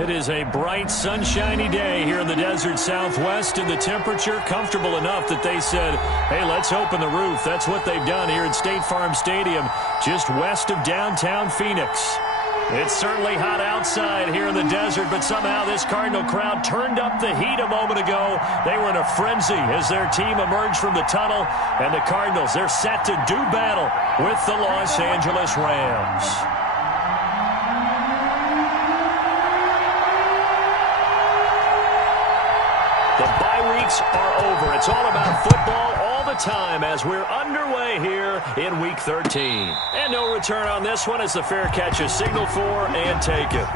It is a bright, sunshiny day here in the desert Southwest, and the temperature comfortable enough that they said, hey, let's open the roof. That's what they've done here at State Farm Stadium, just west of downtown Phoenix. It's certainly hot outside here in the desert, but somehow this Cardinal crowd turned up the heat a moment ago. They were in a frenzy as their team emerged from the tunnel, and the Cardinals, they're set to do battle with the Los Angeles Rams. The bye weeks are over. It's all about football all the time as we're underway here in Week 13. And no return on this one as the fair catch is signaled for and taken.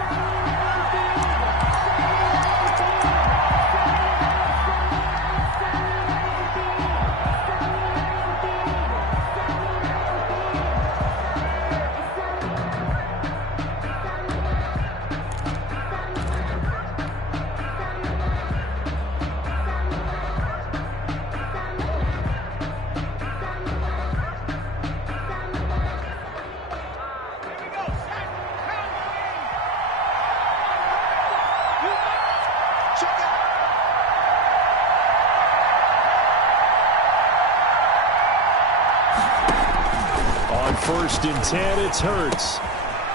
First and 10, it's Hurts.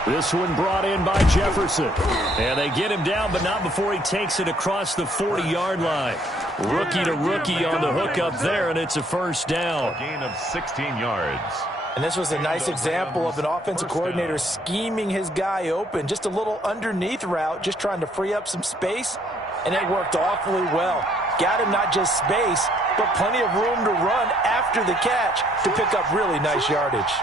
This one brought in by Jefferson. And they get him down, but not before he takes it across the 40-yard line. Rookie to rookie on the hook up there, and it's a first down. A gain of 16 yards. And this was a nice example of an offensive coordinator scheming his guy open. Just a little underneath route, just trying to free up some space, and it worked awfully well. Got him not just space, but plenty of room to run after the catch to pick up really nice yardage.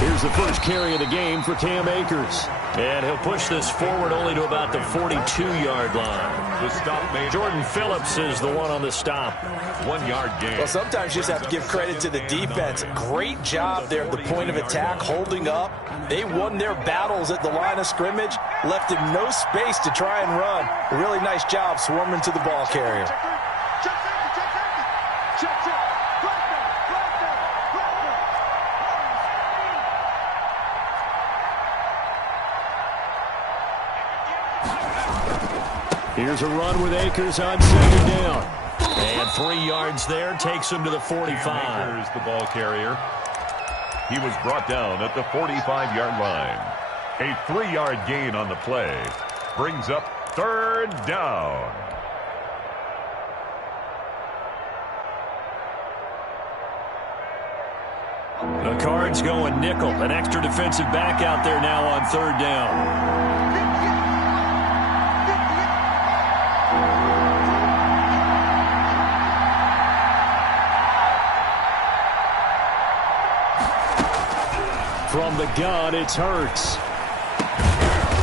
Here's the first carry of the game for Cam Akers. And he'll push this forward only to about the 42-yard line. The stop made. Jordan Phillips is the one on the stop. 1 yard gain. Well, sometimes you just have to give credit to the defense. Great job there at the point of attack, holding up. They won their battles at the line of scrimmage, left him no space to try and run. A really nice job swarming to the ball carrier. Here's a run with Akers on second down. And 3 yards there takes him to the 45. Akers, the ball carrier. He was brought down at the 45-yard line. A 3-yard gain on the play brings up third down. The Cards going nickel. An extra defensive back out there now on third down. From the gun, it's Hurts.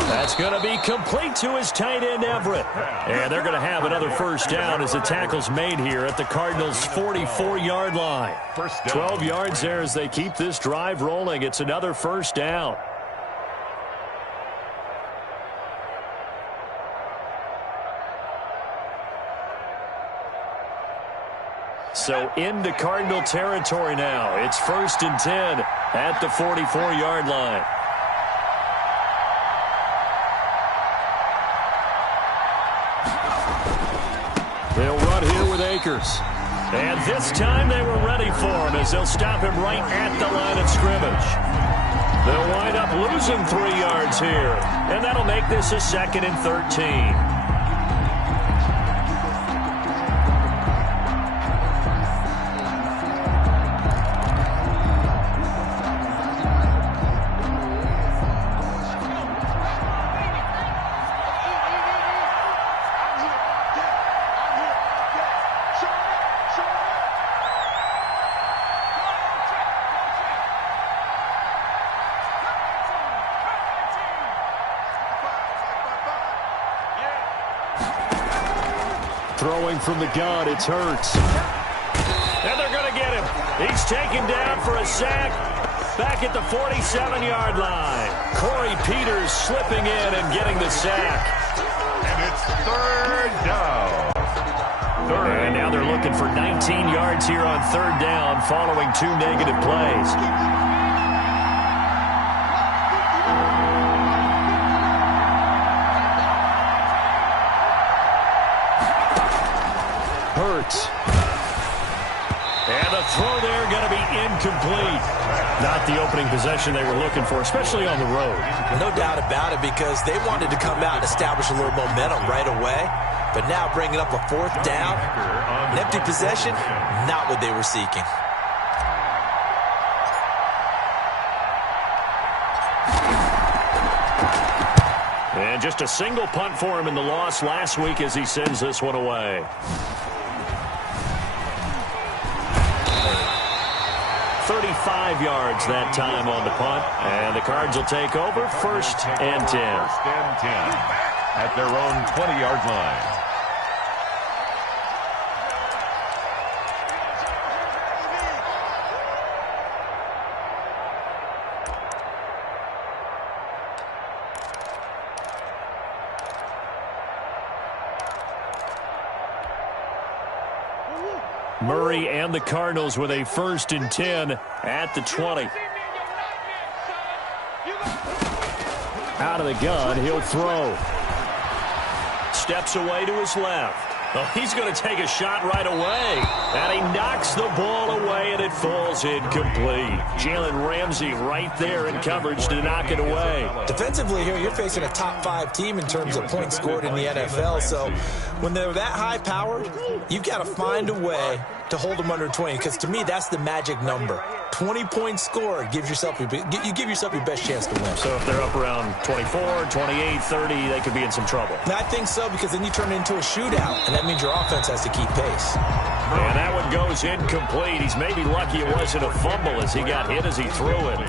That's going to be complete to his tight end, Everett. And they're going to have another first down as the tackle's made here at the Cardinals' 44-yard line. 12 yards there as they keep this drive rolling. It's another first down. So into Cardinal territory now. It's first and 10 at the 44-yard line. They'll run here with Akers. And this time they were ready for him as they'll stop him right at the line of scrimmage. They'll wind up losing 3 yards here. And that'll make this a 2nd and 13. Throwing from the gun, it's Hurts. And they're going to get him. He's taken down for a sack back at the 47-yard line. Corey Peters slipping in and getting the sack. And it's third down. And now they're looking for 19 yards here on third down following 2 negative plays. Hurts. And the throw there going to be incomplete. Not the opening possession they were looking for, especially on the road. No doubt about it, because they wanted to come out and establish a little momentum right away. But now bringing up a fourth down, an empty possession, not what they were seeking. And just a single punt for him in the loss last week as he sends this one away. .35 yards that time on the punt. And the Cards will take over 1st and 10. 1st and 10 at their own 20-yard line. Murray and the Cardinals with a 1st and 10 at the 20. Out of the gun, he'll throw. Steps away to his left. Oh, he's going to take a shot right away. And he knocks the ball away, and it falls incomplete. Jalen Ramsey right there in coverage to knock it away. Defensively here, you're facing a top-5 team in terms of points scored in the NFL. So when they're that high-powered, you've got to find a way to hold them under 20, because to me, that's the magic number. 20 points scored, you give yourself your best chance to win. So if they're up around 24, 28, 30, they could be in some trouble. I think so, because then you turn it into a shootout, and that means your offense has to keep pace. And that one goes incomplete. He's maybe lucky it wasn't a fumble as he got hit as he threw it.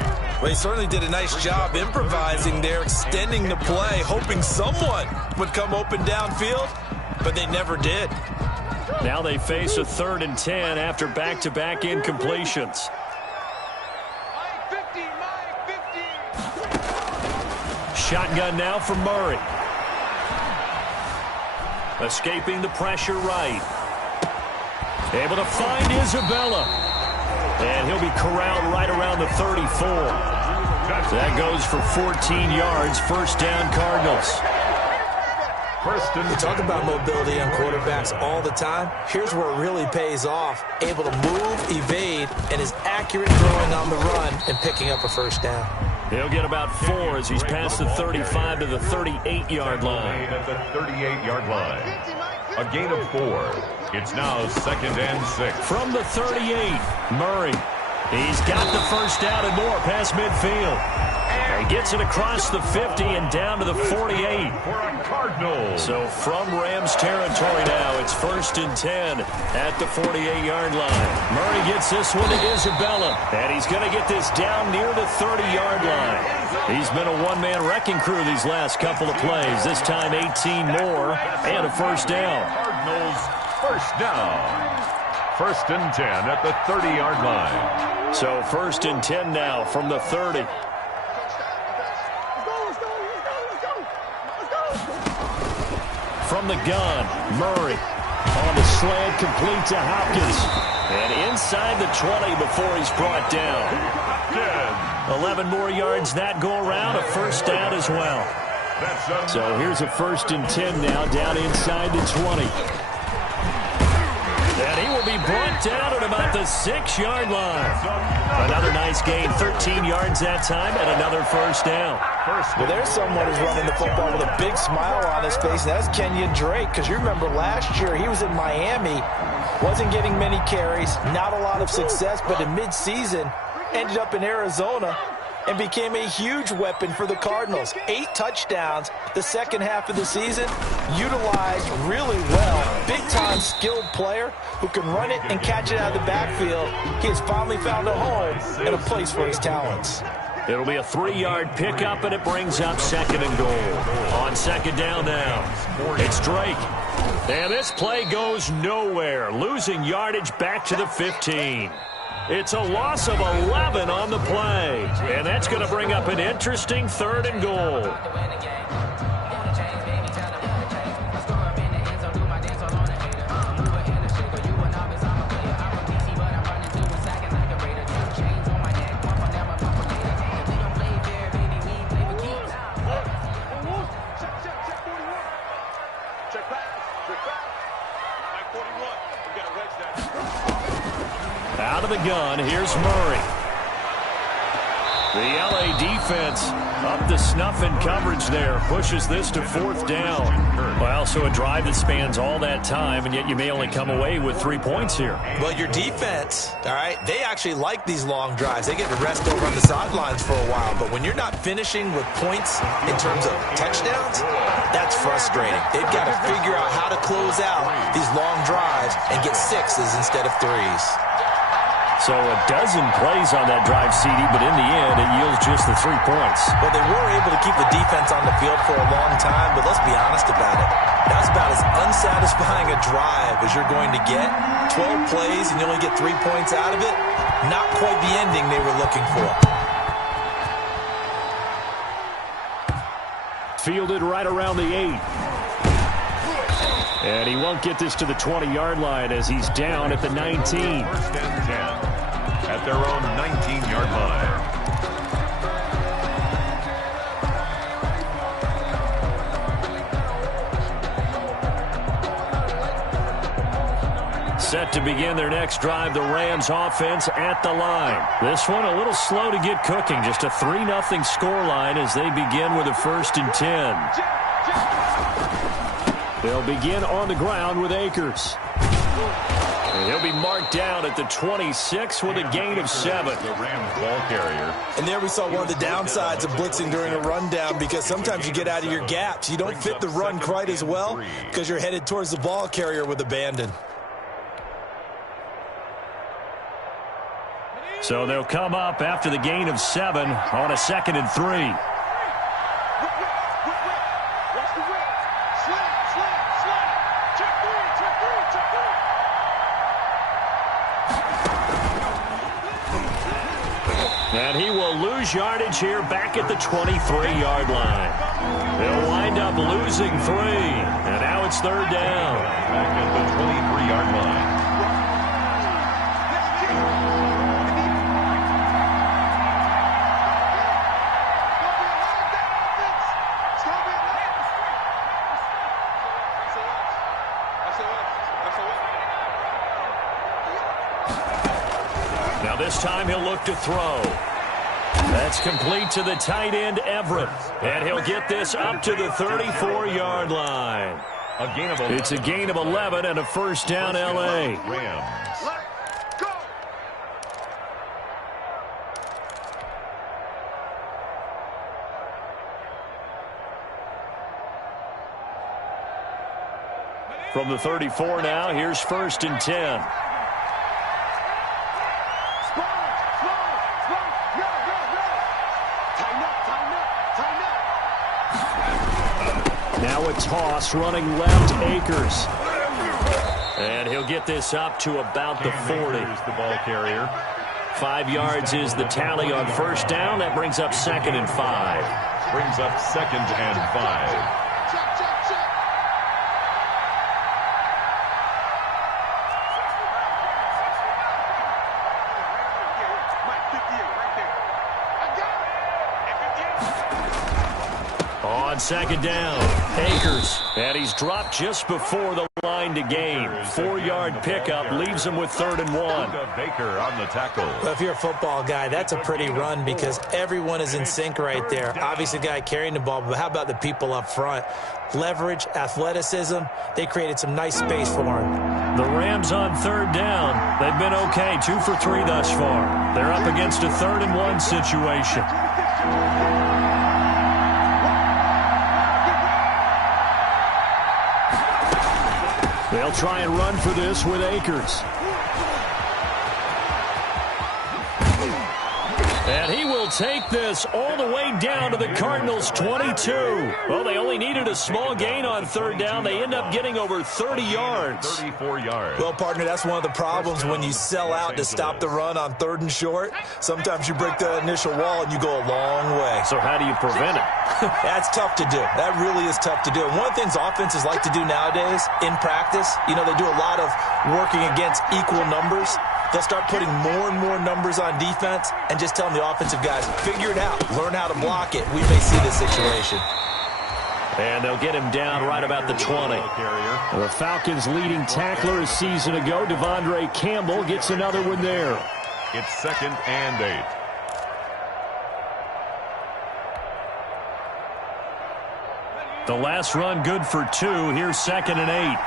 Well, he certainly did a nice job improvising there, extending the play, hoping someone would come open downfield, but they never did. Now they face a 3rd and 10 after back-to-back incompletions. Shotgun now for Murray. Escaping the pressure right. Able to find Isabella. And he'll be corralled right around the 34. That goes for 14 yards. 1st down, Cardinals. We talk about mobility on quarterbacks all the time. Here's where it really pays off. Able to move, evade, and is accurate throwing on the run and picking up a 1st down. He'll get about 4 as he's past the 35 to the 38-yard line. At the 38-yard line. A gain of 4. It's now 2nd and 6. From the 38, Murray. He's got the 1st down and more past midfield. He gets it across the 50 and down to the 48. For a Cardinal. So from Rams territory now, it's 1st and 10 at the 48-yard line. Murray gets this one to Isabella, and he's going to get this down near the 30-yard line. He's been a one-man wrecking crew these last couple of plays. This time 18 more and a 1st down. Cardinals 1st down. 1st and 10 at the 30-yard line. So 1st and 10 now from the 30. From the gun, Murray on the slant, complete to Hopkins. And inside the 20 before he's brought down. 11 more yards that go around, a 1st down as well. So here's a 1st and 10 now, down inside the 20. And he will be brought down at about the 6-yard line. Another nice gain, 13 yards that time, and another 1st down. Well, there's someone who's running the football with a big smile on his face, and that's Kenyon Drake, because you remember last year he was in Miami, wasn't getting many carries, not a lot of success, but in midseason ended up in Arizona and became a huge weapon for the Cardinals. 8 touchdowns the second half of the season, utilized really well. Big-time skilled player who can run it and catch it out of the backfield. He has finally found a home and a place for his talents. It'll be a 3-yard pickup, and it brings up 2nd and goal. On 2nd down now, it's Drake. And this play goes nowhere, losing yardage back to the 15. It's a loss of 11 on the play, and that's going to bring up an interesting 3rd and goal. Out of the gun, here's Murray. The LA defense up to snuff in coverage there. Pushes this to 4th down. Well, so a drive that spans all that time, and yet you may only come away with 3 points here. Well, your defense, all right, they actually like these long drives. They get to rest over on the sidelines for a while. But when you're not finishing with points in terms of touchdowns, that's frustrating. They've got to figure out how to close out these long drives and get 6s instead of 3s. So a dozen plays on that drive, CD, but in the end, it yields just the 3 points. Well, they were able to keep the defense on the field for a long time, but let's be honest about it. That's about as unsatisfying a drive as you're going to get. 12 plays and you only get 3 points out of it. Not quite the ending they were looking for. Fielded right around the 8. And he won't get this to the 20-yard line as he's down at the 19. 1st and 10 at their own 19-yard line. Set to begin their next drive, the Rams offense at the line. This one a little slow to get cooking. Just a 3-0 scoreline as they begin with a 1st and 10. They'll begin on the ground with Akers. And he'll be marked down at the 26 with a gain of 7. The Rams ball carrier. And there we saw one of the downsides of blitzing during a rundown, because sometimes you get out of your gaps. You don't fit the run quite as well because you're headed towards the ball carrier with abandon. So they'll come up after the gain of 7 on a 2nd and 3. And he will lose yardage here back at the 23-yard line. They'll wind up losing 3. And now it's 3rd down. Back at the 23-yard line. Now this time he'll look to throw. That's complete to the tight end, Everett. And he'll get this up to the 34-yard line. It's a gain of 11 and a 1st down, L.A. Rams. From the 34 now, here's 1st and 10. Now a toss running left, Akers. And he'll get this up to about the 40. The ball carrier. 5 yards is the tally on 1st down. That brings up 2nd and 5. Brings up 2nd and 5. On 2nd down, Akers. And he's dropped just before the line to gain. 4-yard pickup leaves him with 3rd and 1. Baker on the tackle. Well, if you're a football guy, that's a pretty run because everyone is in sync right there. Obviously, the guy carrying the ball, but how about the people up front? Leverage, athleticism, they created some nice space for him. The Rams on 3rd down. They've been okay, 2 for 3 thus far. They're up against a 3rd and 1 situation. They'll try and run for this with Akers. And he will take this all the way down to the Cardinals' 22. Well, they only needed a small gain on 3rd down. They end up getting over 30 yards. 34 yards. Well, partner, that's one of the problems when you sell out to stop the run on 3rd and short. Sometimes you break the initial wall and you go a long way. So how do you prevent it? That's tough to do. That really is tough to do. And one of the things offenses like to do nowadays in practice, you know, they do a lot of working against equal numbers. They'll start putting more and more numbers on defense and just telling the offensive guys, figure it out, learn how to block it. We may see this situation. And they'll get him down right about the 20. The Falcons' leading tackler a season ago, Devondre Campbell, gets another one there. It's 2nd and 8. The last run good for 2. Here's 2nd and 8.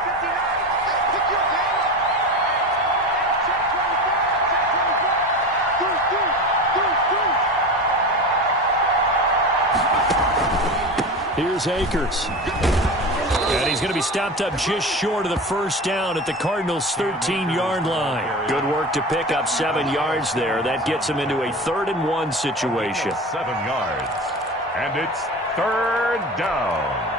Here's Akers. And he's going to be stopped up just short of the first down at the Cardinals' 13-yard line. Good work to pick up 7 yards there. That gets him into a 3rd and 1 situation. 7 yards. And it's 3rd down.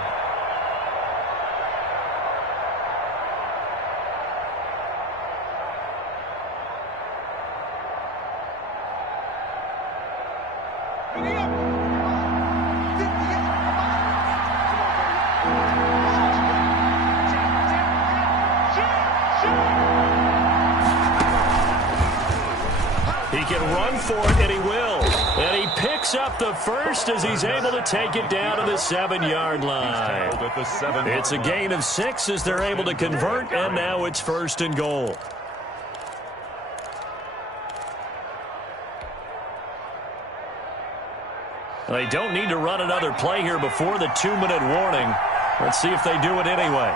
He can run for it, and he will. And he picks up the first as he's able to take it down to the 7-yard line. It's a gain of 6 as they're able to convert, and now it's 1st and goal. They don't need to run another play here before the 2-minute warning. Let's see if they do it anyway.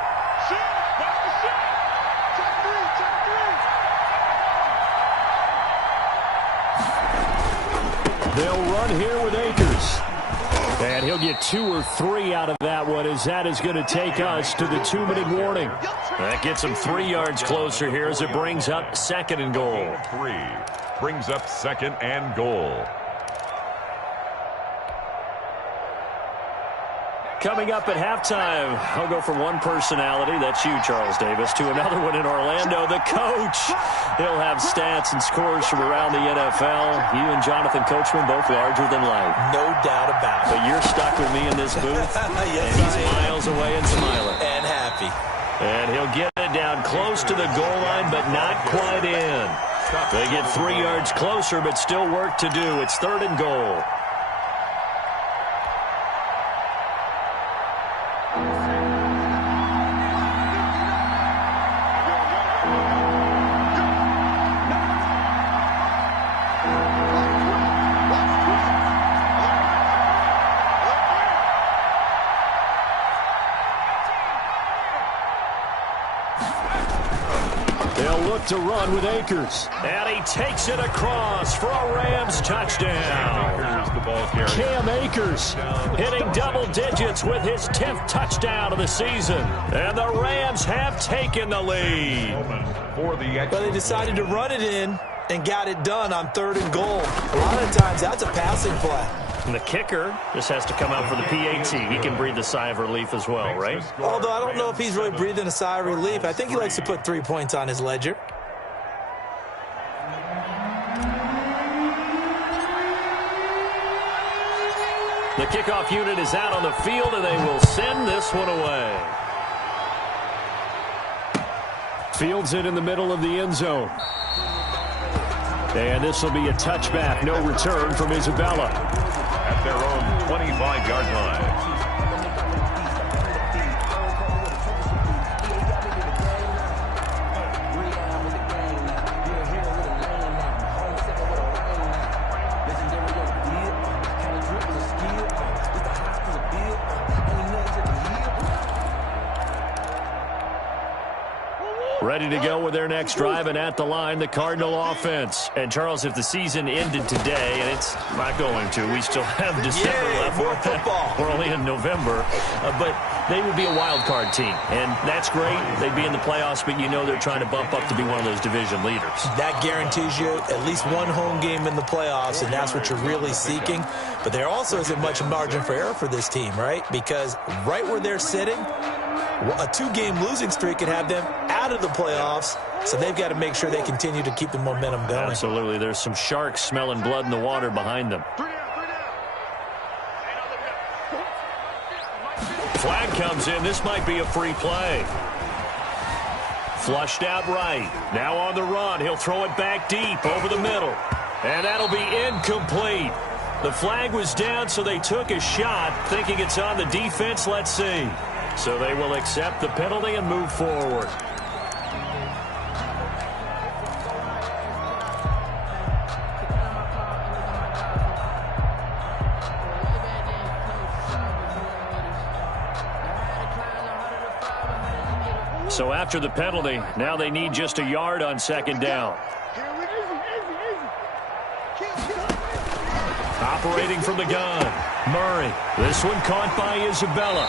They'll run here with Akers. And he'll get 2 or 3 out of that one, as that is going to take us to the 2-minute warning. That gets him 3 yards closer here as it brings up 2nd and goal. 3 brings up 2nd and goal. Coming up at halftime, I'll go from one personality, that's you, Charles Davis, to another one in Orlando, the coach. He'll have stats and scores from around the NFL. You and Jonathan Coachman, both larger than life. No doubt about it. But you're stuck with me in this booth, yes, and he's miles away and smiling. And happy. And he'll get it down close to the goal line, but not quite in. They get 3 yards closer, but still work to do. It's 3rd and goal. To run with Akers. And he takes it across for a Rams touchdown. Cam Akers hitting double digits with his 10th touchdown of the season. And the Rams have taken the lead. But they decided to run it in and got it done on 3rd and goal. A lot of times that's a passing play. And the kicker just has to come out for the PAT. He can breathe a sigh of relief as well, right? Although I don't know if he's really breathing a sigh of relief. I think he likes to put 3 points on his ledger. The kickoff unit is out on the field, and they will send this one away. Fields it in the middle of the end zone. And this will be a touchback. No return from Isabella. At their own 25-yard line. Ready to go with their next drive, and at the line, the Cardinal offense. And, Charles, if the season ended today, and it's not going to, we still have December left. More football. We're only in November. But they would be a wild card team, and that's great. They'd be in the playoffs, but you know they're trying to bump up to be one of those division leaders. That guarantees you at least one home game in the playoffs, and that's what you're really seeking. But there also isn't much margin for error for this team, right? Because right where they're sitting, a 2-game losing streak could have them out of the playoffs, so they've got to make sure they continue to keep the momentum going. Absolutely. There's some sharks smelling blood in the water behind them. Flag comes in. This might be a free play. Flushed out right. Now on the run. He'll throw it back deep over the middle. And that'll be incomplete. The flag was down, so they took a shot, thinking it's on the defense. Let's see. So they will accept the penalty and move forward. So after the penalty, now they need just a yard on second down. Operating from the gun, Murray. This one caught by Isabella.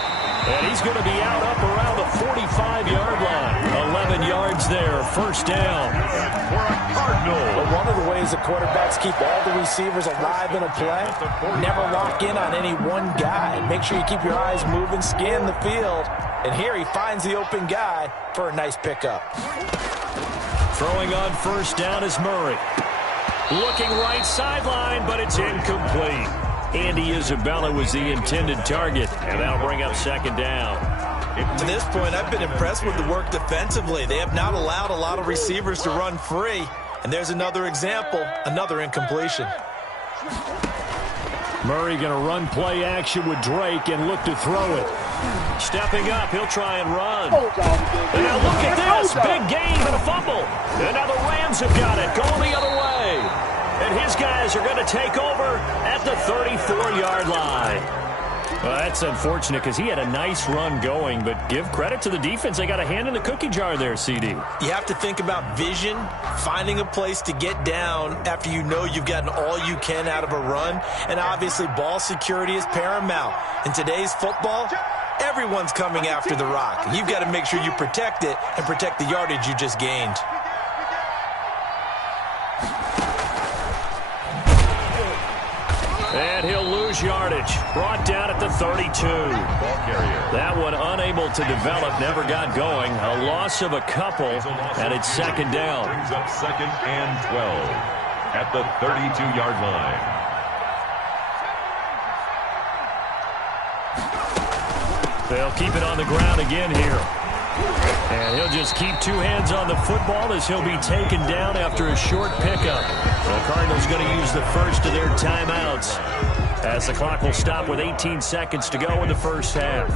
And he's going to be out up around the 45-yard line. 11 yards there, first down. For a Cardinal. But one of the ways the quarterbacks keep all the receivers alive in a play, never lock in on any one guy. Make sure you keep your eyes moving, scan the field. And here he finds the open guy for a nice pickup. Throwing on first down is Murray. Looking right sideline, but it's incomplete. Andy Isabella was the intended target, and that'll bring up second down. To this point, I've been impressed with the work defensively. They have not allowed a lot of receivers to run free. And there's another example, another incompletion. Murray going to run play action with Drake and look to throw it. Stepping up, he'll try and run. And now look at this, big game and a fumble. And now the Rams have got it, going the other way. And his guys are going to take over at the 34-yard line. Well, that's unfortunate because he had a nice run going, but give credit to the defense. They got a hand in the cookie jar there, CD. You have to think about vision, finding a place to get down after you know you've gotten all you can out of a run, and obviously ball security is paramount. In today's football, everyone's coming after the rock. You've got to make sure you protect it and protect the yardage you just gained. And he'll lose yardage. Brought down at the 32. Ball carrier. That one unable to develop, never got going. A loss of a couple, and it's second down. Brings up second and 12 at the 32-yard line. They'll keep it on the ground again here. And he'll just keep two hands on the football as he'll be taken down after a short pickup. The Cardinals going to use the first of their timeouts as the clock will stop with 18 seconds to go in the first half.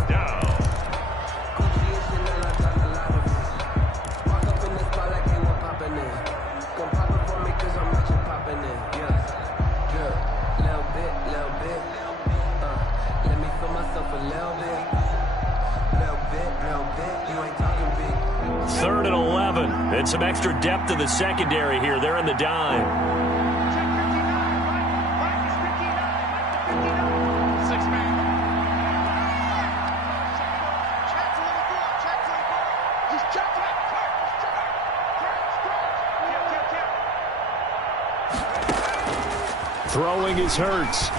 Third and 11. And some extra depth in the secondary here. They're in the dime. Throwing is Hurts.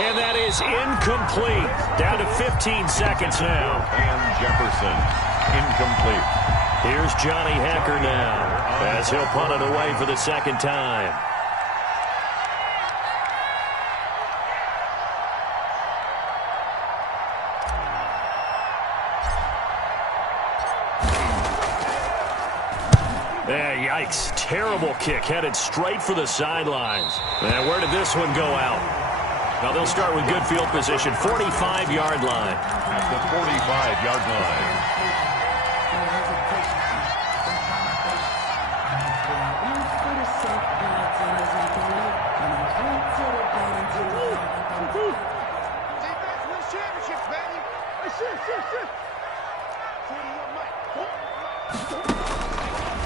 And that is incomplete. Down to 15 seconds now. And Jefferson, incomplete. Here's Johnny Hecker now as he'll punt it away for the second time. Yikes. Terrible kick headed straight for the sidelines. And where did this one go out? Now they'll start with good field position, 45-yard line. At the 45-yard line.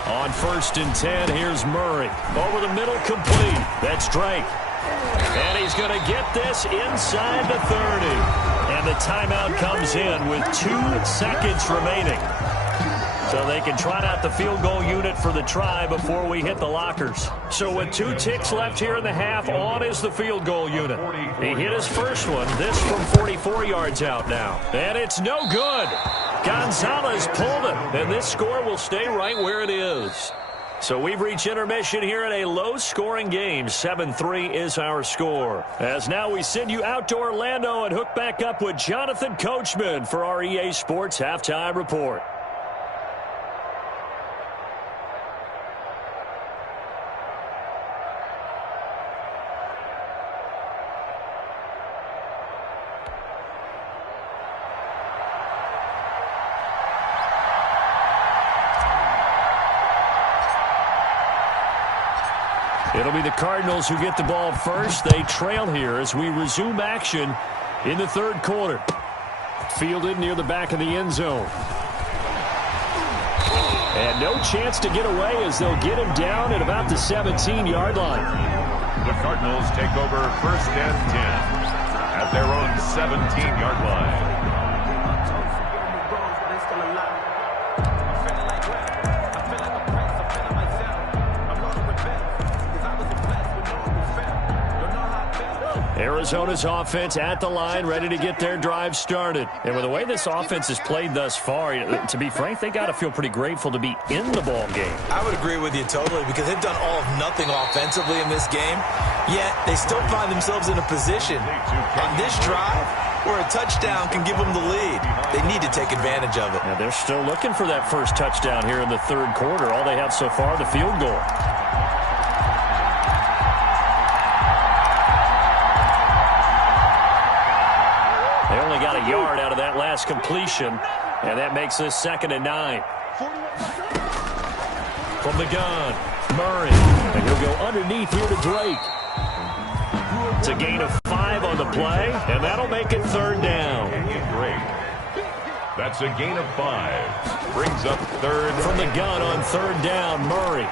On first and 10, here's Murray. Over the middle, complete. That's Drake. And he's going to get this inside the 30. And the timeout comes in with 2 seconds remaining. So they can trot out the field goal unit for the try before we hit the lockers. So with 2 ticks left here in the half, on is the field goal unit. He hit his first one, this from 44 yards out now. And it's no good. Gonzalez pulled it, and this score will stay right where it is. So we've reached intermission here in a low-scoring game. 7-3 is our score. As now we send you out to Orlando and hook back up with Jonathan Coachman for our EA Sports Halftime Report. It'll be the Cardinals who get the ball first. They trail here as we resume action in the third quarter. Fielded near the back of the end zone. And no chance to get away as they'll get him down at about the 17-yard line. The Cardinals take over 1st and 10 at their own 17-yard line. Arizona's offense at the line, ready to get their drive started. And with the way this offense has played thus far, to be frank, they got to feel pretty grateful to be in the ball game. I would agree with you totally because they've done all of nothing offensively in this game, yet they still find themselves in a position on this drive where a touchdown can give them the lead. They need to take advantage of it. Now they're still looking for that first touchdown here in the third quarter. All they have so far, the field goal. They only got a yard out of that last completion, and that makes this 2nd and 9. From the gun, Murray, and he'll go underneath here to Drake. It's a gain of 5 on the play, and that'll make it 3rd down. Drake. That's a gain of 5. Brings up 3rd. From the gun on 3rd down, Murray.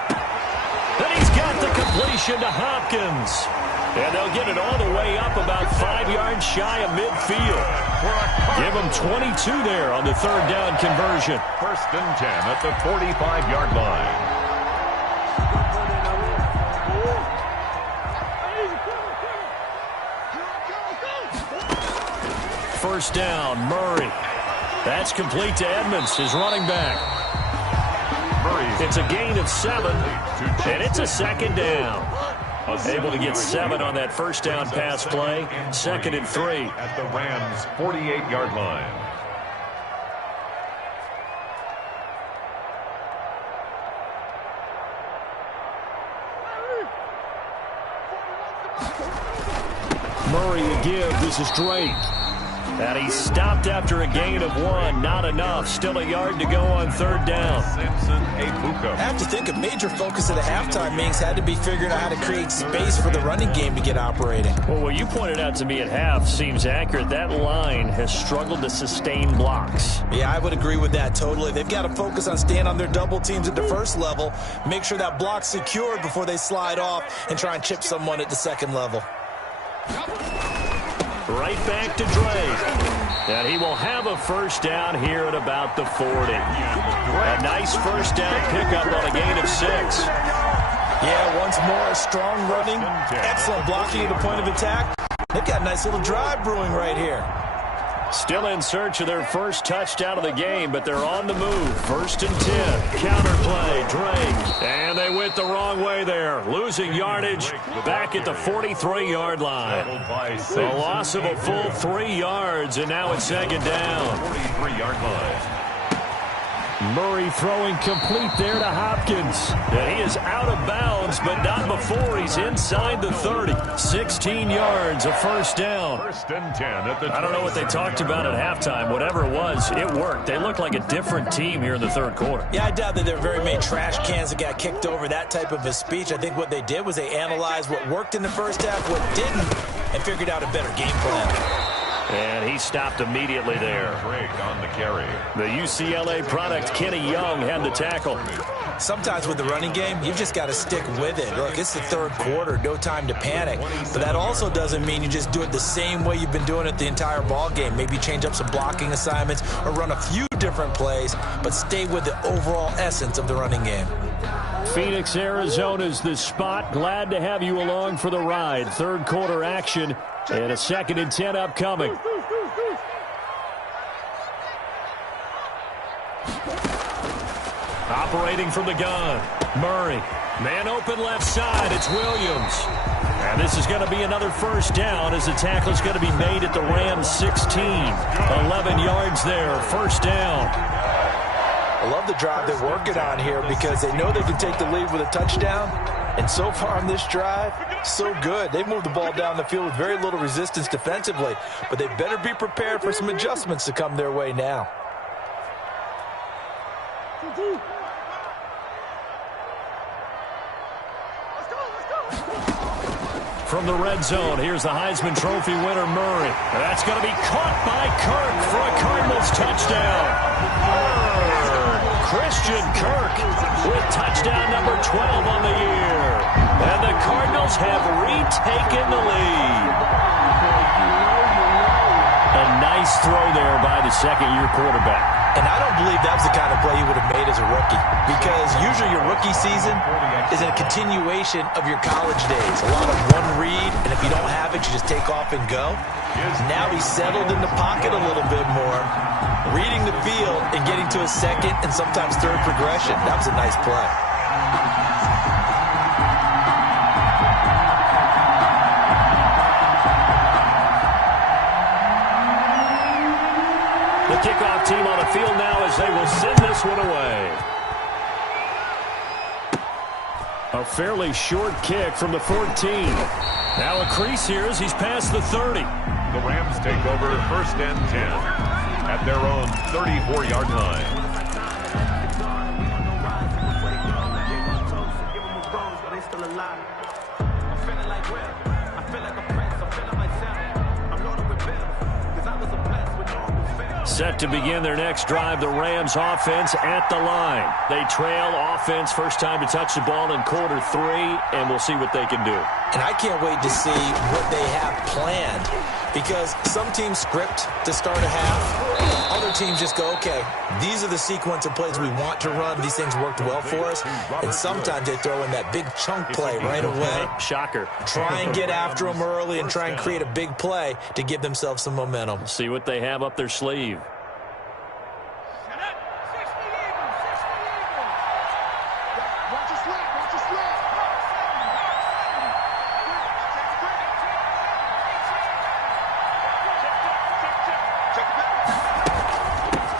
Then he's got the completion to Hopkins. And they'll get it all the way up about 5 yards shy of midfield. Give them 22 there on the 3rd down conversion. 1st and 10 at the 45-yard line. First down, Murray. That's complete to Edmonds, his running back. It's a gain of 7, and it's a 2nd down. Able to get 7 on that first down pass play. 2nd and 3. At the Rams' 48-yard line. Murray to give. This is Drake. And he stopped after a gain of 1. Not enough. Still a yard to go on 3rd down. I have to think a major focus of the halftime meetings had to be figuring out how to create space for the running game to get operating. Well, what you pointed out to me at half seems accurate. That line has struggled to sustain blocks. Yeah, I would agree with that totally. They've got to focus on staying on their double teams at the first level, make sure that block's secured before they slide off and try and chip someone at the second level. Right back to Drake. And he will have a first down here at about the 40. A nice first down pickup on a gain of 6. Yeah, once more, strong running, excellent blocking at the point of attack. They've got a nice little drive brewing right here. Still in search of their first touchdown of the game, but they're on the move. 1st and 10. Counterplay, Drake. And they went the wrong way there. Losing yardage back at the 43-yard line. A loss of a full 3 yards, and now it's 2nd down. 43-yard line. Murray throwing complete there to Hopkins. And he is out of bounds, but not before he's inside the 30. 16 yards, a first down. 1st and 10 at the I don't know what they talked about at halftime. Whatever it was, it worked. They look like a different team here in the third quarter. Yeah, I doubt that there are very many trash cans that got kicked over, that type of a speech. I think what they did was they analyzed what worked in the first half, what didn't, and figured out a better game plan. And he stopped immediately there. Drake on the carry. The UCLA product, Kenny Young, had the tackle. Sometimes with the running game, you've just got to stick with it. Look, it's the third quarter, no time to panic. But that also doesn't mean you just do it the same way you've been doing it the entire ball game. Maybe change up some blocking assignments or run a few different plays, but stay with the overall essence of the running game. Phoenix, Arizona's the spot. Glad to have you along for the ride. Third quarter action and a 2nd and 10 upcoming. Operating from the gun, Murray. Man open left side, it's Williams. And this is going to be another first down as the tackle is going to be made at the Rams 16. 11 yards there, first down. I love the drive they're working on here because they know they can take the lead with a touchdown. And so far on this drive, so good. They've moved the ball down the field with very little resistance defensively, but they better be prepared for some adjustments to come their way now. from the red zone. Here's the Heisman Trophy winner, Murray. That's going to be caught by Kirk for a Cardinals touchdown. Christian Kirk with touchdown number 12 on the year. And the Cardinals have retaken the lead. A nice throw there by the second-year quarterback. And I don't believe that was the kind of play he would have made as a rookie, because usually your rookie season is a continuation of your college days. A lot of one read, and if you don't have it, you just take off and go. Now he's settled in the pocket a little bit more, reading the field and getting to a second and sometimes third progression. That was a nice play. The kickoff team on the field now as they will send this one away. A fairly short kick from the 14. Now a crease here as he's past the 30. The Rams take over 1st and 10 at their own 34-yard line. Set to begin their next drive, the Rams offense at the line. They trail offense, first time to touch the ball in quarter 3, and we'll see what they can do. And I can't wait to see what they have planned, because some teams script to start a half. Other teams just go, okay, these are the sequence of plays we want to run. These things worked well for us. And sometimes they throw in that big chunk play right away. Shocker. Try and get after them early and try and create a big play to give themselves some momentum. See what they have up their sleeve.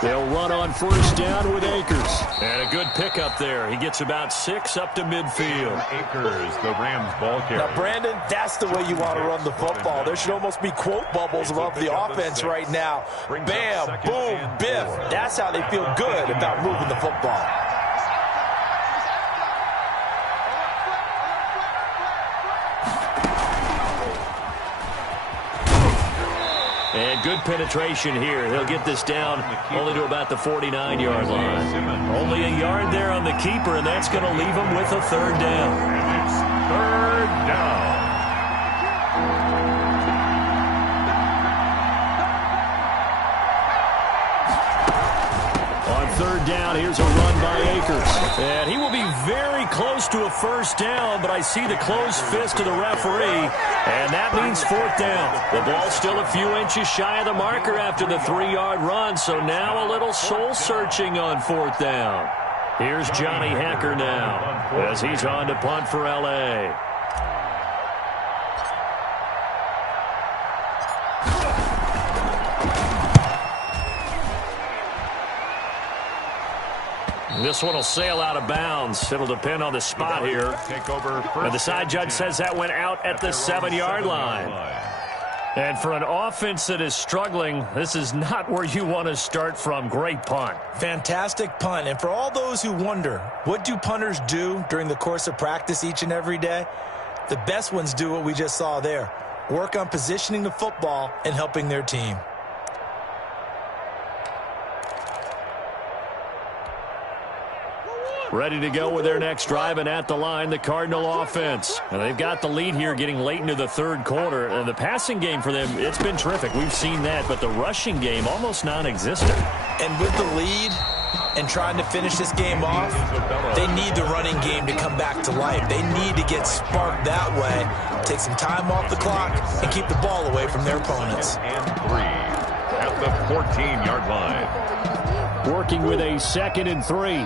They'll run on first down with Akers. And a good pickup there. He gets about 6 up to midfield. Akers, the Rams ball carrier. Now, Brandon, that's the way you want to run the football. There should almost be quote bubbles above the offense right now. Bam, boom, biff. That's how they feel good about moving the football. And good penetration here. He'll get this down only to about the 49-yard line. Only a yard there on the keeper, and that's going to leave him with a third down. And it's third down. On third down, here's a run by Akers. And he will be very close to a first down, but I see the closed fist of the referee, and that means fourth down. The ball's still a few inches shy of the marker after the 3-yard run, so now a little soul-searching on fourth down. Here's Johnny Hacker now as he's on to punt for L.A. This one will sail out of bounds. It'll depend on the spot here. And the side judge says that went out at the 7-yard line. And for an offense that is struggling, this is not where you want to start from. Great punt. Fantastic punt. And for all those who wonder, what do punters do during the course of practice each and every day? The best ones do what we just saw there. Work on positioning the football and helping their team. Ready to go with their next drive, and at the line, the Cardinal offense. And they've got the lead here getting late into the third quarter. And the passing game for them, it's been terrific. We've seen that, but the rushing game almost non-existent. And with the lead and trying to finish this game off, they need the running game to come back to life. They need to get sparked that way, take some time off the clock, and keep the ball away from their opponents. And 3 at the 14-yard line. Working with a 2nd and 3.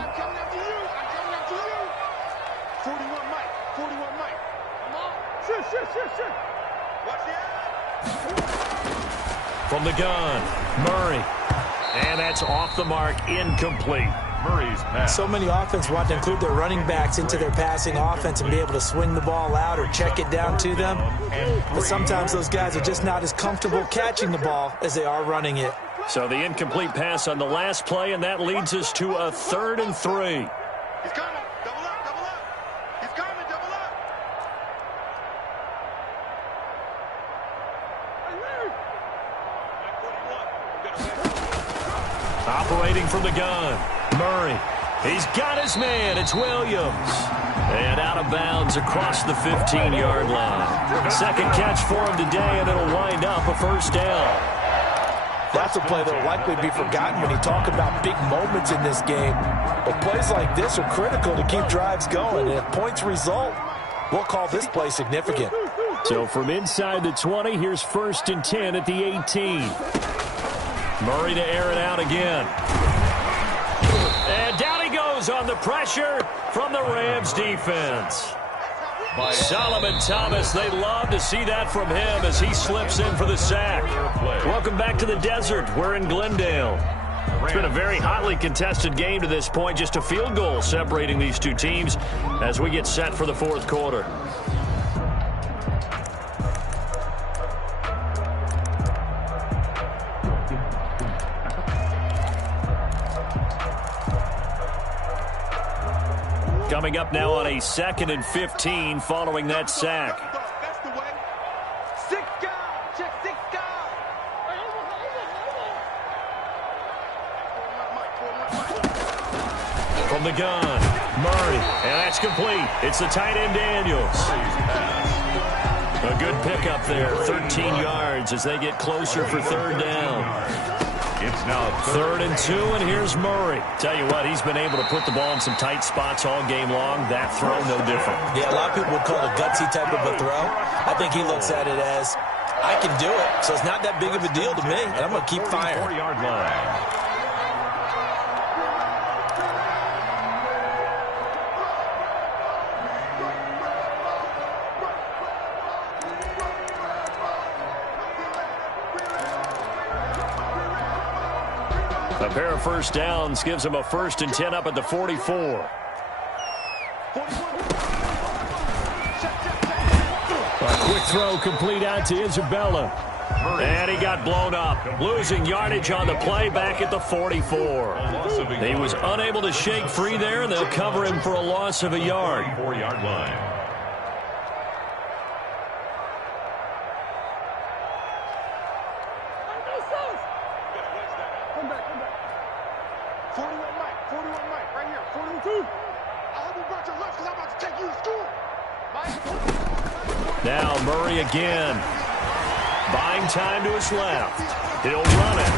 From the gun, Murray. And that's off the mark, incomplete. Murray's pass. So many offense want to include their running backs into their passing offense and be able to swing the ball out or check it down to them. But sometimes those guys are just not as comfortable catching the ball as they are running it. So the incomplete pass on the last play, and that leads us to a 3rd and 3. He's coming. Double up, double up. He's coming, double up. waiting from the gun. Murray. He's got his man. It's Williams. And out of bounds across the 15-yard line. Second catch for him today, and it'll wind up a first down. That's a play that will likely be forgotten when you talk about big moments in this game. But plays like this are critical to keep drives going. And if points result, we'll call this play significant. So from inside the 20, here's 1st and 10 at the 18. Murray to air it out again. And down he goes on the pressure from the Rams defense. By Solomon Thomas, they love to see that from him as he slips in for the sack. Welcome back to the desert. We're in Glendale. It's been a very hotly contested game to this point. Just a field goal separating these two teams as we get set for the fourth quarter. Coming up now on a 2nd and 15 following that sack. From the gun, Murray, and that's complete. It's the tight end Daniels. A good pickup there, 13 yards as they get closer for 3rd down. It's now 3rd and 2, and here's Murray. Tell you what, he's been able to put the ball in some tight spots all game long. That throw, no different. Yeah, a lot of people would call it a gutsy type of a throw. I think he looks at it as, I can do it, so it's not that big of a deal to me, and I'm going to keep firing. 4-yard line. A pair of first downs gives him a 1st and 10 up at the 44. A quick throw complete out to Isabella. And he got blown up. Losing yardage on the play back at the 44. He was unable to shake free there, and they'll cover him for a loss of a yard. 4-yard line. Now Murray again. Buying time to his left. He'll run it.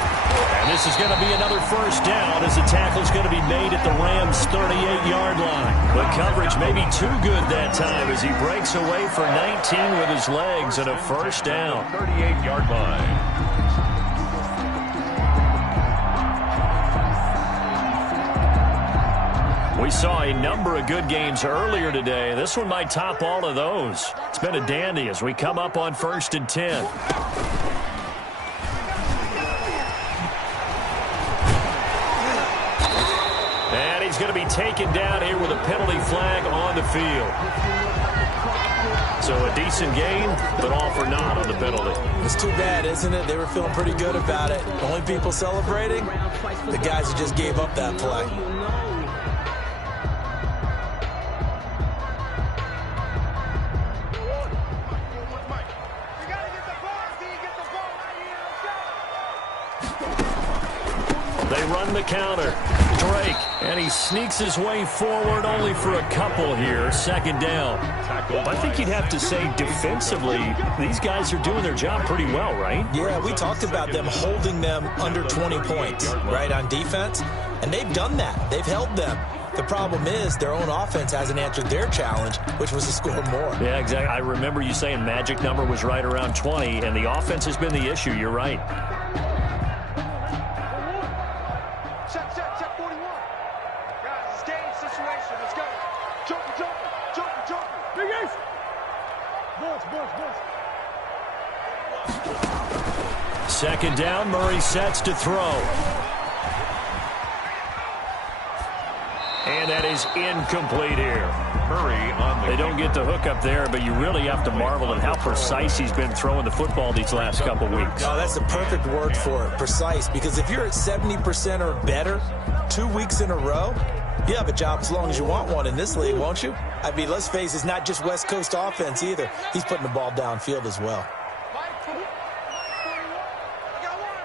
And this is going to be another first down as the tackle's going to be made at the Rams' 38-yard line. But coverage may be too good that time as he breaks away for 19 with his legs and a first down. 38-yard line. We saw a number of good games earlier today. This one might top all of those. It's been a dandy as we come up on 1st and 10. And he's going to be taken down here with a penalty flag on the field. So a decent game, but all for naught on the penalty. It's too bad, isn't it? They were feeling pretty good about it. The only people celebrating, the guys who just gave up that play. They run the counter. Drake, and he sneaks his way forward only for a couple here. 2nd down. I think you'd have to say defensively, these guys are doing their job pretty well, right? Yeah, we talked about them holding them under 20 points, right, on defense. And they've done that. They've held them. The problem is their own offense hasn't answered their challenge, which was to score more. Yeah, exactly. I remember you saying magic number was right around 20, and the offense has been the issue. You're right. Check 41. Guys, it's game situation. Let's go. Joker. Big Ace. Boss. 2nd down, Murray sets to throw. And that is incomplete here. Murray on the They don't get the hook up there, but you really have to marvel at how precise he's been throwing the football these last couple weeks. Oh, that's the perfect word for it, precise, because if you're at 70% or better 2 weeks in a row, you have a job as long as you want one in this league, won't you? I mean, let's face it, it's not just West Coast offense either. He's putting the ball downfield as well. I got one.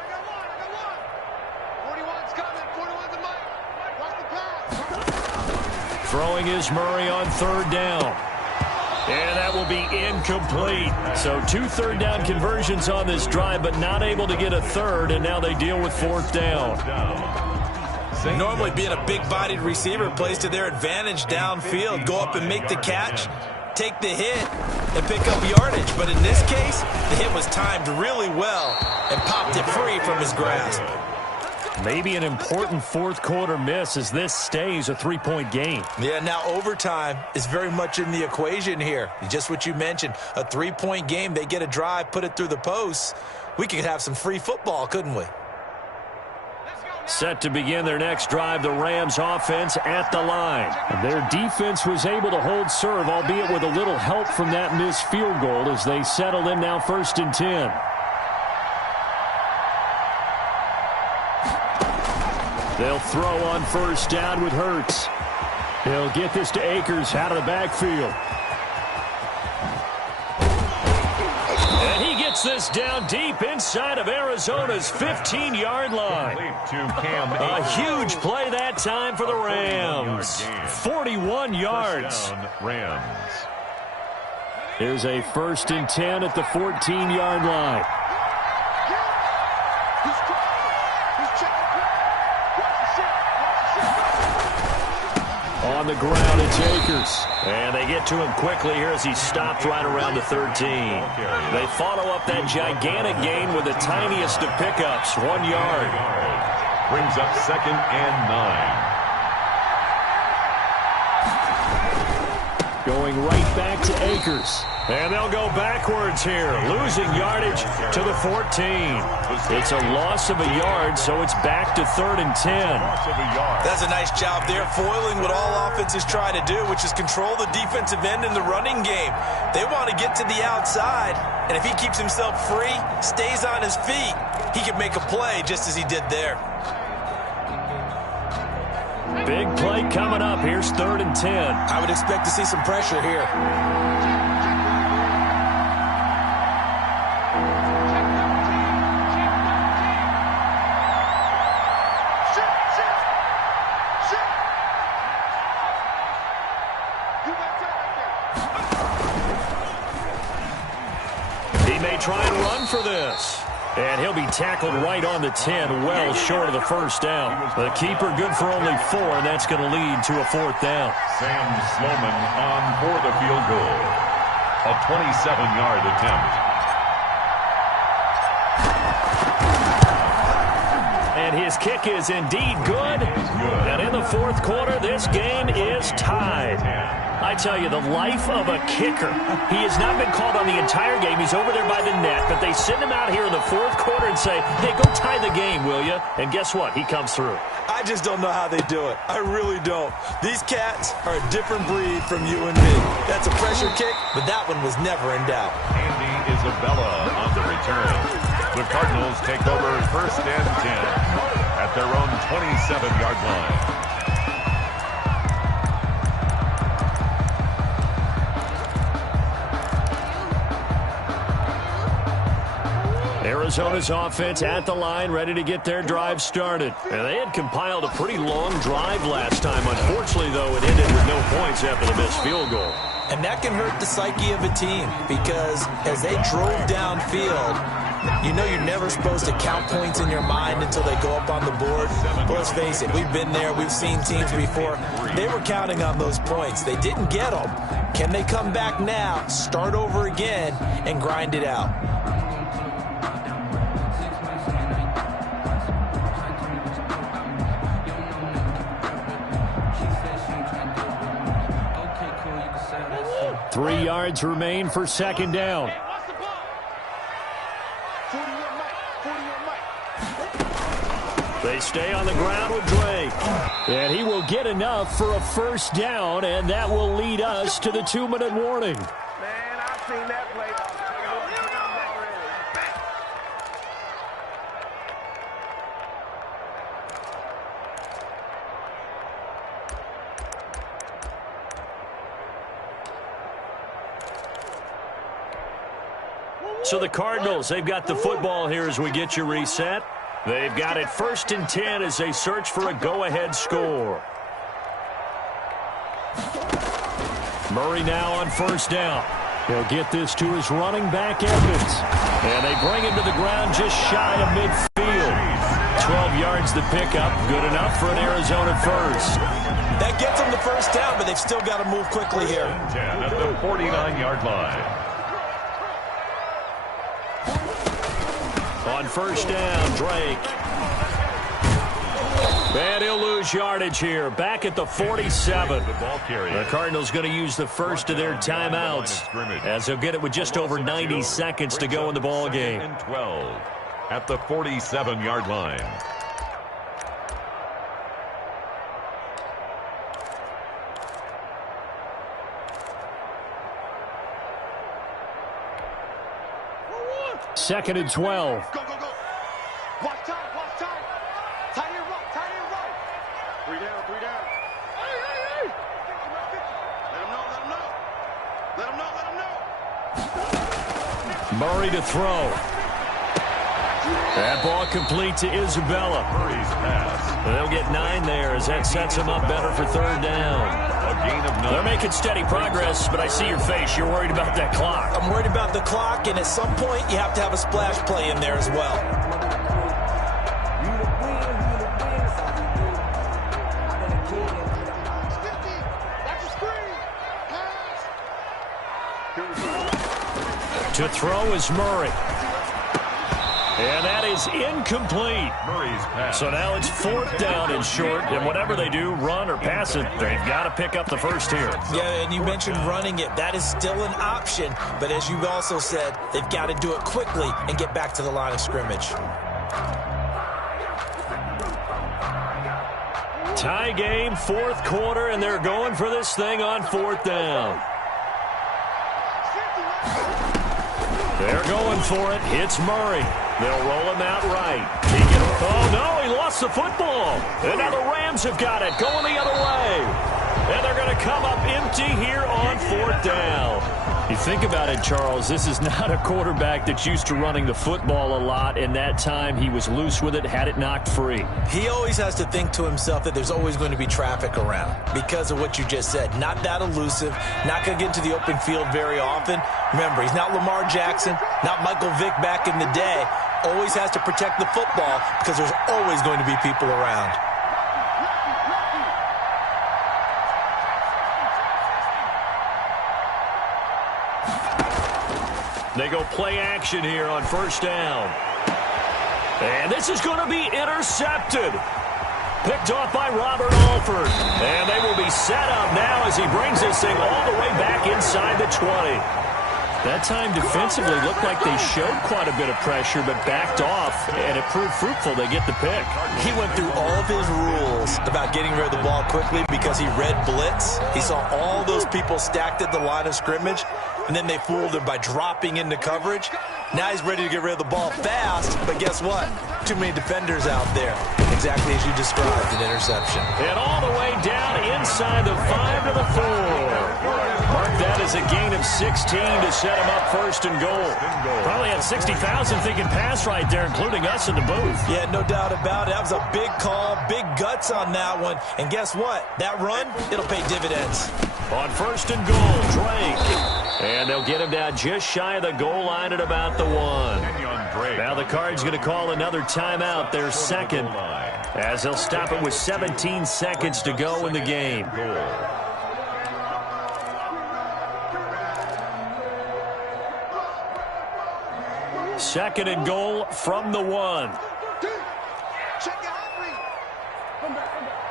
41's coming. 41's Throwing is Murray on third down. And that will be incomplete. So 2 third-down conversions on this drive, but not able to get a third, and now they deal with fourth down. Normally being a big-bodied receiver plays to their advantage downfield. Go up and make the catch, take the hit, and pick up yardage. But in this case, the hit was timed really well and popped it free from his grasp. Maybe an important fourth-quarter miss as this stays a 3-point game. Yeah, now overtime is very much in the equation here. Just what you mentioned, a 3-point game. They get a drive, put it through the posts. We could have some free football, couldn't we? Set to begin their next drive, the Rams offense at the line. Their defense was able to hold serve, albeit with a little help from that missed field goal as they settle in now 1st and 10. They'll throw on first down with Hurts. He'll get this to Akers out of the backfield. And he gets this down deep inside of Arizona's 15-yard line. A huge play that time for the Rams. 41 yards. Here's a 1st and 10 at the 14-yard line. On the ground, it's Akers. And they get to him quickly here as he stopped right around the 13. They follow up that gigantic gain with the tiniest of pickups, 1 yard. Brings up 2nd and 9. Going right back to Akers. And they'll go backwards here, losing yardage to the 14. It's a loss of a yard, so it's back to 3rd and 10. That's a nice job there, foiling what all offenses try to do, which is control the defensive end in the running game. They want to get to the outside, and if he keeps himself free, stays on his feet, he can make a play just as he did there. Big play coming up. Here's 3rd and 10. I would expect to see some pressure here. He may try and run for this. And he'll be tackled right on the 10, well short of the first down. The keeper good for only 4, and that's going to lead to a 4th down. Sam Sloman on for the field goal. A 27-yard attempt. And his kick is indeed good. And in the 4th quarter, this game is tied. I tell you, the life of a kicker. He has not been called on the entire game. He's over there by the net, but they send him out here in the 4th quarter and say, hey, go tie the game, will you? And guess what? He comes through. I just don't know how they do it. I really don't. These cats are a different breed from you and me. That's a pressure kick, but that one was never in doubt. Andy Isabella on the return. The Cardinals take over 1st and 10 at their own 27-yard line. Arizona's offense at the line, ready to get their drive started. And they had compiled a pretty long drive last time. Unfortunately, though, it ended with no points after the missed field goal. And that can hurt the psyche of a team because as they drove downfield, you know you're never supposed to count points in your mind until they go up on the board. But let's face it, we've been there. We've seen teams before. They were counting on those points. They didn't get them. Can they come back now, start over again, and grind it out? Three yards remain for 2nd down. They stay on the ground with Drake. And he will get enough for a 1st down, and that will lead us to the 2-minute warning. Man, I've seen that play. So the Cardinals, they've got the football here as we get you reset. They've got it 1st and 10 as they search for a go-ahead score. Murray now on first down. He'll get this to his running back, Evans. And they bring him to the ground just shy of midfield. 12 yards to pick up. Good enough for an Arizona first. That gets them the first down, but they've still got to move quickly here. 10 at the 49-yard line. On first down, Drake. And he'll lose yardage here. Back at the 47. The Cardinals going to use the first of their timeouts as they'll get it with just over 90 seconds to go in the ball game. 12 at the 47-yard line. Second and 12. Go, go, go. Watch time, watch time. Tight end right, tight end right. 3 down, 3 down. Hey, hey, hey. 50, let him know, let him know. Let him know, let him know. Murray to throw. That ball complete to Isabella. Murray's pass. They'll get 9 there as that sets them up better for third down. A gain of 9. They're making steady progress, but I see your face. You're worried about that clock. I'm worried about the clock, and at some point, you have to have a splash play in there as well. To throw is Murray. And that is incomplete. Murray's pass. So now it's fourth down and short, and whatever they do, run or pass it, they've got to pick up the first here. Yeah, and you mentioned running it. That is still an option, but as you've also said, they've got to do it quickly and get back to the line of scrimmage. Tie game, fourth quarter, and they're going for this thing on fourth down. They're going for it. It's Murray. They'll roll him out right. Oh, no, he lost the football. And now the Rams have got it, going the other way. And they're going to come up empty here on fourth down. You think about it, Charles, this is not a quarterback that's used to running the football a lot, and that time he was loose with it, had it knocked free. He always has to think to himself that there's always going to be traffic around because of what you just said. Not that elusive, not going to get into the open field very often. Remember, he's not Lamar Jackson, not Michael Vick back in the day. Always has to protect the football because there's always going to be people around. They go play action here on first down. And this is going to be intercepted. Picked off by Robert Alford. And they will be set up now as he brings this thing all the way back inside the 20. That time defensively looked like they showed quite a bit of pressure but backed off, and it proved fruitful. They get the pick. He went through all of his rules about getting rid of the ball quickly because he read blitz. He saw all those people stacked at the line of scrimmage, and then they fooled him by dropping into coverage. Now he's ready to get rid of the ball fast, but guess what? Too many defenders out there. Exactly as you described, an interception. And all the way down inside the 5 to the 4. Mark that as a gain of 16 to set him up first and goal. Probably had 60,000 thinking pass right there, including us in the booth. Yeah, no doubt about it. That was a big call, big guts on that one. And guess what? That run, it'll pay dividends. On first and goal, Drake. And they'll get him down just shy of the goal line at about the 1. Now the Cards going to call another timeout, their second, as they'll stop it with 17 seconds to go in the game. Second and goal from the 1. Check your hot read. Come back, come back.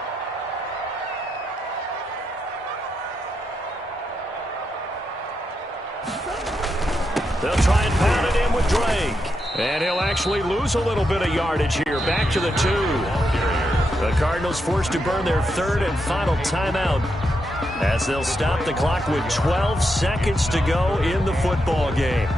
They'll try and pound it in with Drake. And he'll actually lose a little bit of yardage here. Back to the 2. The Cardinals forced to burn their third and final timeout as they'll stop the clock with 12 seconds to go in the football game.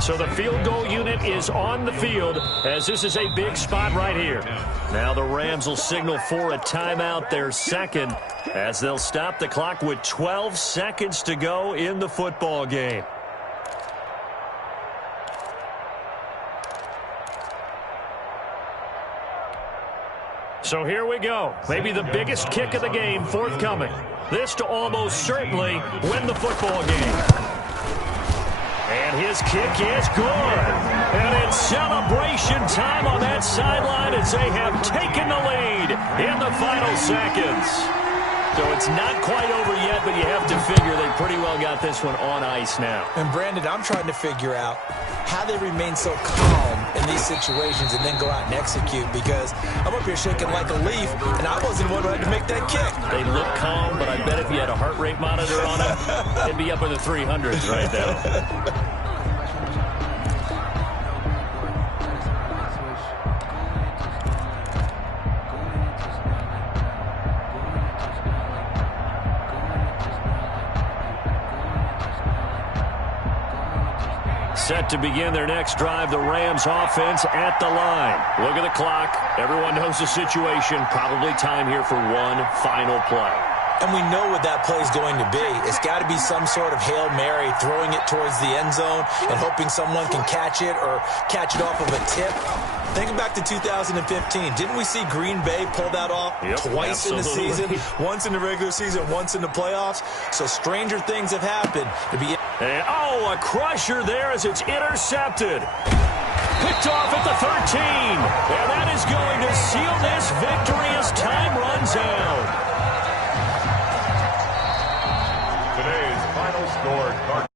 So the field goal unit is on the field as this is a big spot right here. Now the Rams will signal for a timeout, their second, as they'll stop the clock with 12 seconds to go in the football game. So here we go. Maybe the biggest kick of the game forthcoming. This to almost certainly win the football game. And his kick is good. And it's celebration time on that sideline as they have taken the lead in the final seconds. So it's not quite over yet, but you have to figure they pretty well got this one on ice now. And Brandon, I'm trying to figure out how they remain so calm in these situations and then go out and execute, because I'm up here shaking like a leaf, and I wasn't the one who had to make that kick. They look calm, but I bet if you had a heart rate monitor on them, it'd be up in the 300s right now. Set to begin their next drive, the Rams offense at the line. Look at the clock. Everyone knows the situation. Probably time here for one final play. And we know what that play is going to be. It's got to be some sort of Hail Mary, throwing it towards the end zone and hoping someone can catch it or catch it off of a tip. Think back to 2015. Didn't we see Green Bay pull that off twice in the season? Once in the regular season, once in the playoffs. So stranger things have happened. And, a crusher there as it's intercepted. Picked off at the 13. And that is going to seal this victory as time runs out. Today's final score.